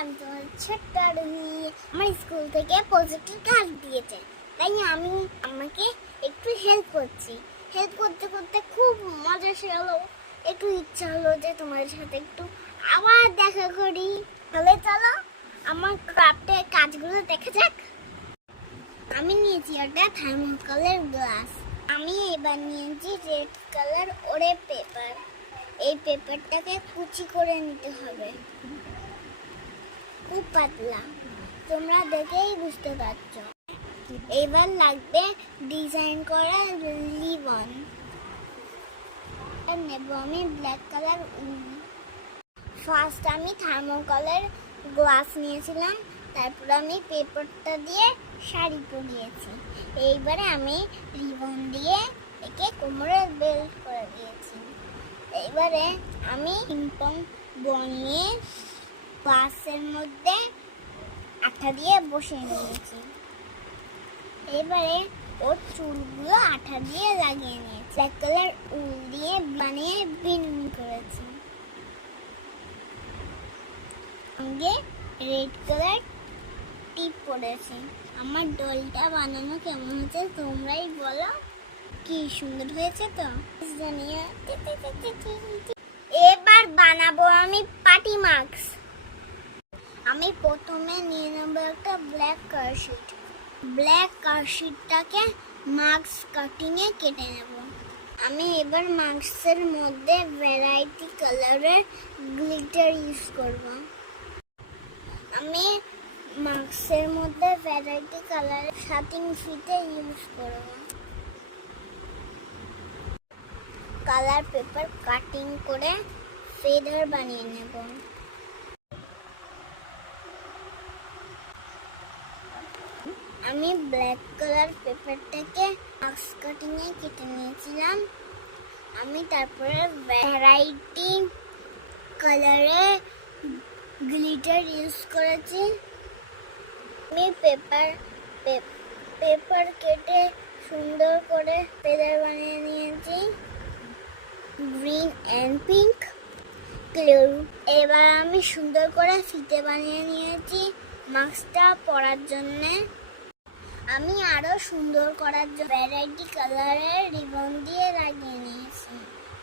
আমি তোমার ছোট্ট রুহি। আমার স্কুল থেকে প্রজেক্টের কাজ দিয়েছে, তাই আমি আমাকে একটু হেল্প করছি। হেল্প করতে করতে খুব মজা হলো, একটু ইচ্ছা হলো যে তোমাদের সাথে একটু আবার দেখা করি। তাহলে চলো আমার ক্রাফটের কাজগুলো দেখা যাক। আমি নিয়েছি একটা থার্মোকলের গ্লাস। আমি এবার নিয়েছি রেড কালার ওরে পেপার। এই পেপারটাকে কুচি করে নিতে হবে, খুব পাতলা, তোমরা দেখেই বুঝতে পারছো। এবার লাগবে ডিজাইন করা রিবন। নেব আমি ব্ল্যাক কালার উল। ফার্স্ট আমি থার্মোকলের গ্লাস নিয়েছিলাম, তারপর আমি পেপারটা দিয়ে শাড়ি পরিয়েছি। এইবারে আমি রিবন দিয়ে একে কোমরে বেল্ট করে দিয়েছি। এইবারে আমি পিংপং বনিয়ে গ্লাসের মধ্যে আঠা দিয়ে বসিয়ে নিয়েছি। এবারে ওর চুলগুলো আঠা দিয়ে লাগিয়ে নিয়েছি। ব্ল্যাক কালার উল দিয়ে বানিয়ে বিন করেছি। সঙ্গে রেড কালার টিপ পড়েছি। আমার ডলটা বানানো কেমন হয়েছে তোমরাই বলো। কি সুন্দর হয়েছে তো জানিয়ে। এবার বানাবো আমি পাটি মাস্ক। আমি প্রথমে নিয়ে নেবো একটা ব্ল্যাক কার্শিট। ব্ল্যাক কার্শিটটাকে মাস্ক কাটিংয়ে কেটে নেব। আমি এবার মাস্কের মধ্যে ভ্যারাইটি কালারের গ্লিটার ইউজ করব। আমি মাস্কের মধ্যে ভ্যারাইটি কালারের শার্টিং ফিতে ইউজ করব। কালার পেপার কাটিং করে ফেদার বানিয়ে নেব। আমি ব্ল্যাক কালার পেপারটাকে মাস্ক কাটিংয়ে কেটে নিয়েছিলাম। আমি তারপরে ভ্যারাইটি কালারে গ্লিটার ইউজ করেছি। আমি পেপার কেটে সুন্দর করে ফেদার বানিয়ে নিয়েছি, গ্রিন অ্যান্ড পিঙ্ক কালার। এবার আমি সুন্দর করে ফিতে বানিয়ে নিয়েছি মাস্কটা পরার জন্যে। আমি আরো সুন্দর করার জন্য ভ্যারাইটি কালারের রিবন দিয়ে লাগিয়ে নিয়েছি।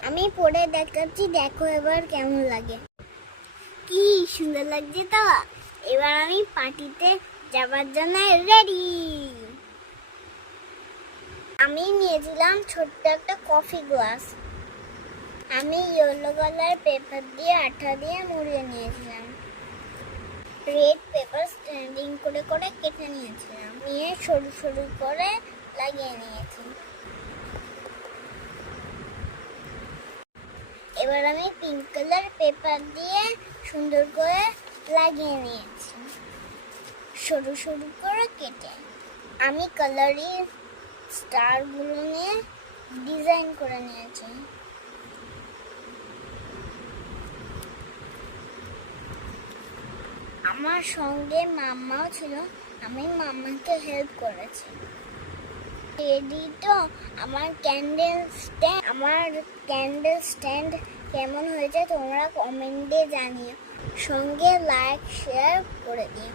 আমি পরে দেখাচ্ছি, দেখো এবার কেমন লাগে। কি সুন্দর লাগছে তো। এবার আমি পার্টিতে যাবার জন্য রেডি। আমি নিয়েছিলাম ছোট্ট একটা কফি গ্লাস। আমি ইয়েলো কালার পেপার দিয়ে আঠা দিয়ে মুড়িয়ে নিয়েছিলাম। রেড পেপার স্ট্যান্ডিং করে করে কেটে নিয়েছিলাম, নিয়ে সরু সরু করে লাগিয়ে নিয়েছি। এবার আমি পিঙ্ক কালার পেপার দিয়ে সুন্দর করে লাগিয়ে নিয়েছি, সরু সরু করে কেটে। আমি কালারিং স্টারগুলো নিয়ে ডিজাইন করে নিয়েছি। আমার সঙ্গে মাম্মাও ছিল, আমি মাম্মাকে হেল্প করেছি। রেডি তো আমার ক্যান্ডেল স্ট্যান্ড কেমন হয়েছে তোমরা কমেন্টে জানিও, সঙ্গে লাইক শেয়ার করে দিও।